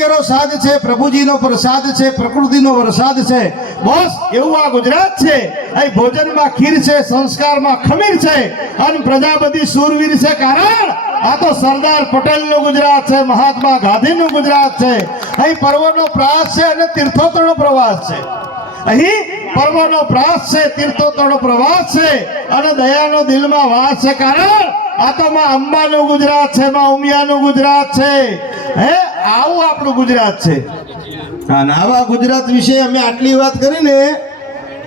કેરો સાદ છે, પ્રભુજીનો પ્રસાદ છે, પ્રકૃતિનો વરસાદ છે. બસ એવું આ ગુજરાત છે. અહીં ભોજનમાં ખીર છે, સંસ્કારમાં ખમીર છે, અને પ્રજા બધી સુરવીર છે. કારણ આ તો સરદાર પટેલનું ગુજરાત છે, મહાત્મા ગાંધીનું ગુજરાત છે. અહીં પર્વનો પ્રાસ છે અને તીર્થોત્તરનો પ્રવાસ છે. અહીં પર્વનો પ્રાસ છે, તીર્થોત્તરનો પ્રવાસ છે, અને દયાનો દિલમાં વાસ છે. કારણ આ તો માં અંબાનું ગુજરાત છે, માં ઉમિયાનું ગુજરાત છે. હે? આવું આપણું ગુજરાત છે. અને આવા ગુજરાત વિશે અમે આટલી વાત કરીને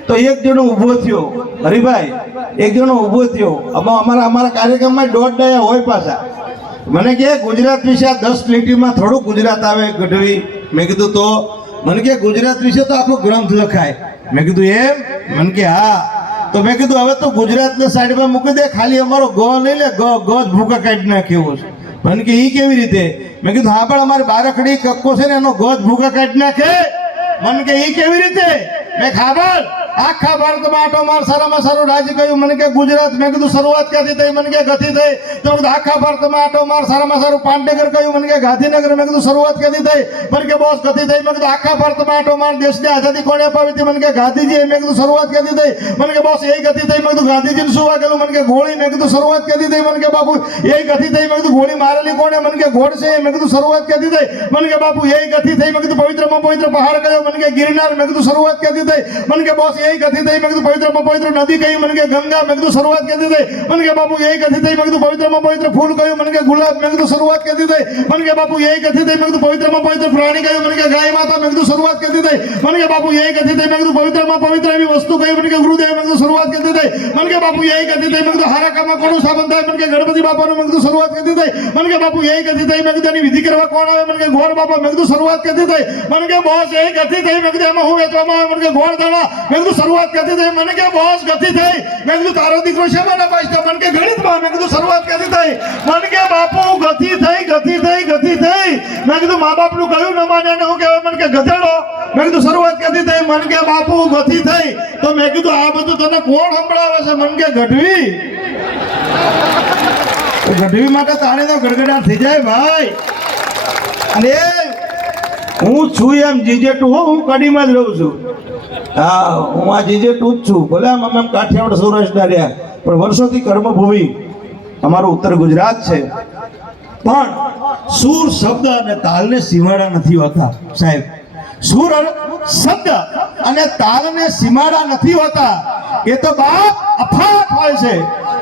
તો એક જણો ઊભો થયો. હરિભાઈ, એક જણો ઊભો થયો. અમારા અમારા કાર્યક્રમમાં દોઢ ડાયા હોય પાછા. મને કે ગુજરાત વિશે આ દસ લીટીમાં થોડું ગુજરાત આવે ગઢવી. મેં કીધું તો. મને કે ગુજરાત વિશે તો આખો ગ્રંથ લખાય. મેં કીધું, એમ? મને કે, હા. તો મેં કીધું, હવે તો ગુજરાતને સાઈડમાં મૂકી દે. ખાલી અમારો ગ લઈ લે, ગ જ ભૂકા કાઢી નાખ્યો છે. મને કે એ કેવી રીતે? મેં કીધું, હા, પણ અમારે બારખડી કક્કો છે ને, એનો ગજ ભૂકા કાઢી નાખે. મને કે એ કેવી રીતે? મેં ખાબર આખા ભારતમાં આટો માર સારામાં સારું રાજ્ય કહ્યું મને કે ગુજરાત મેં કીધું શરૂઆત ક્યાંથી થઈ મને કે ગતિ થઈ તો આખા ભારતમાં આટો માર સારામાં સારું પાટનગર કહ્યું મને કે ગાંધીનગર મેં કીધું શરૂઆત ક્યાંથી થઈ મને કે બોસ ગતિ થઈ મેં કીધું આખા ભારતમાં આટો માર દેશને આઝાદી કોણે અપાવી હતી મને કે ગાંધીજી મેં કીધું શરૂઆત ક્યાંથી થઈ મને કે બોસ એ ગતિ થઈ મેં કીધું ગાંધીજીને શું વાગેલું મને કે ગોળી મેં કીધું શરૂઆત ક્યાંથી થઈ મને કે બાપુ એ ગતિ થઈ મેં કીધું ગોળી મારેલી કોણે મને કે ઘોડ છે મેં કીધું શરૂઆત ક્યાંથી થઈ મને કે બાપુ એ ગતિ થઈ મેં કીધું પવિત્રમાં પવિત્ર પહાડ કયો મને કે ગિરનાર મેં કીધું શરૂઆત ક્યાંથી થઈ મને કે બોસ એ ગતિ થઈ મેં કીધું પવિત્રમાં પવિત્ર નદી કઈ મને કે ગંગા મેં કીધું શરૂઆત ક્યાંથી થઈ મને કે બાપુ એ ગતિ થઈ મેં કીધું પવિત્રમાં પવિત્ર ફૂલ કયું મને કે ગુલાબ મેં કીધું શરૂઆત ક્યાંથી થઈ મને કે બાપુ એ ગતિ થઈ મેં કીધું પવિત્રમાં પવિત્ર પ્રાણી કયું મને કે ગાય માતા મેં કીધું શરૂઆત ક્યાંથી થઈ મને કે બાપુ એ ગતિ થઈ મેં કીધું પવિત્રમાં પવિત્ર એવી વસ્તુ કઈ મને કે ગુરુદેવ મેં કીધું શરૂઆત ક્યાંથી થઈ મને કે બાપુ એ ગતિ થઈ મેં કીધું હારા કામમાં કોનું સાબન થાય મને કે ગણપતિ બાપાનું મેં કીધું શરૂઆત ક્યાંથી થઈ મને કે બાપુ એ ગતિ થઈ મેં કીધું એની વિધિ કરવા કોણ આવે મને કે ગોળ બાપા મેં કીધું શરૂઆત ક્યાંથી થઈ મને કે બોસ એ ગતિ થઈ મેં કીધું એમાં હું વેચવામાં આવે મને કે ગોળ દાણા મેં કીધું શરૂઆત ક્યાંથી થઈ? મને કે બોસ ગતિ થઈ? મેં કીધું, તારો દીકરો છે મને પાછો મને કે ગણિતમાં મેં. કીધું, શરૂઆત ક્યાંથી થઈ? મને કે, બાપુ, ગતિ થઈ ગતિ થઈ ગતિ થઈ. મેં કીધું, મા બાપનું કયું ન માને હું કહેવાય? મને કે, ગધેડો. મેં કીધું, શરૂઆત ક્યાંથી થઈ? મને કે, બાપુ, ગતિ થઈ. તો મેં કીધું, આ બધું તને કોણ સંભળાવે છે? મને કે, ગઢવી. ગઢવી માટે તારે તો ગડગડાટ થઈ જાય, ભાઈ. અને હું છું એમ જીજે ટુ, હું કડીમાં જ રહું છું. હા, હું આ જીજે ટુ જ છું. ભલે આમ અમે કાઠિયાવાડ સૌરાષ્ટ્રના રહ્યા, પણ વર્ષોથી કર્મભૂમિ અમારું ઉત્તર ગુજરાત છે. પણ સૂર, શબ્દ અને તાલને સીમાડા નથી હોતા, સાહેબ. સૂર શબ્દ અને તાલને સીમાડા નથી હોતા. એ તો બાપ અફાટ હોય છે.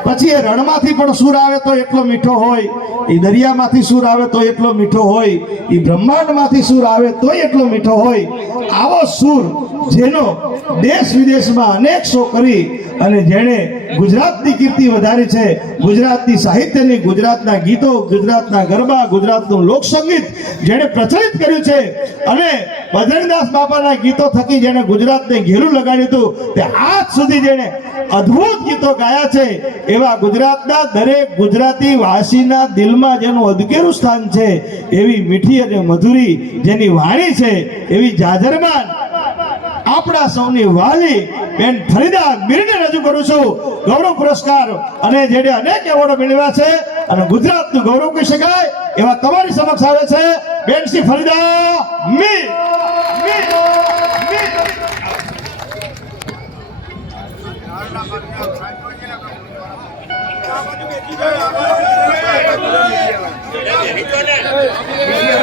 પછી એ રણમાંથી પણ સૂર આવે તો એટલો મીઠો હોય, એ દરિયામાંથી સૂર આવે તો એટલો મીઠો હોય, એ બ્રહ્માંડમાંથી સૂર આવે તો એટલો મીઠો હોય. આવો સૂર જેનો દેશ વિદેશમાં અનેક શો કરી અને જેણે ગુજરાતની કીર્તિ વધારી છે, ગુજરાતની સાહિત્યની, ગુજરાતના ગીતો, ગુજરાતના ગરબા, ગુજરાતનું લોકસંગીત જેણે પ્રચલિત કર્યું છે અને બજરંગદાસ બાપાના ગીતો થકી જેણે ગુજરાતને ઘેરું લગાડ્યું હતું, તે આજ સુધી જેણે અદ્ભુત ગીતો ગાયા છે. એવા ગુજરાતના દરેક ગુજરાતી વાસીના દિલમાં જેનું અદકેરું સ્થાન છે, એવી મીઠી અને મધુરી જેની વાણી છે, એવી જાજરમાન આપણા સૌની વાલી બેન ફરીદા મીરને રજૂ કરું છું. ગૌરવ પુરસ્કાર અને જેને અનેક એવોર્ડો મેળવ્યા છે અને ગુજરાતનું ગૌરવ કહી શકાય એવા તમારી સમક્ષ આવે છે. બેન શ્રી ફરીદા મીર. મીર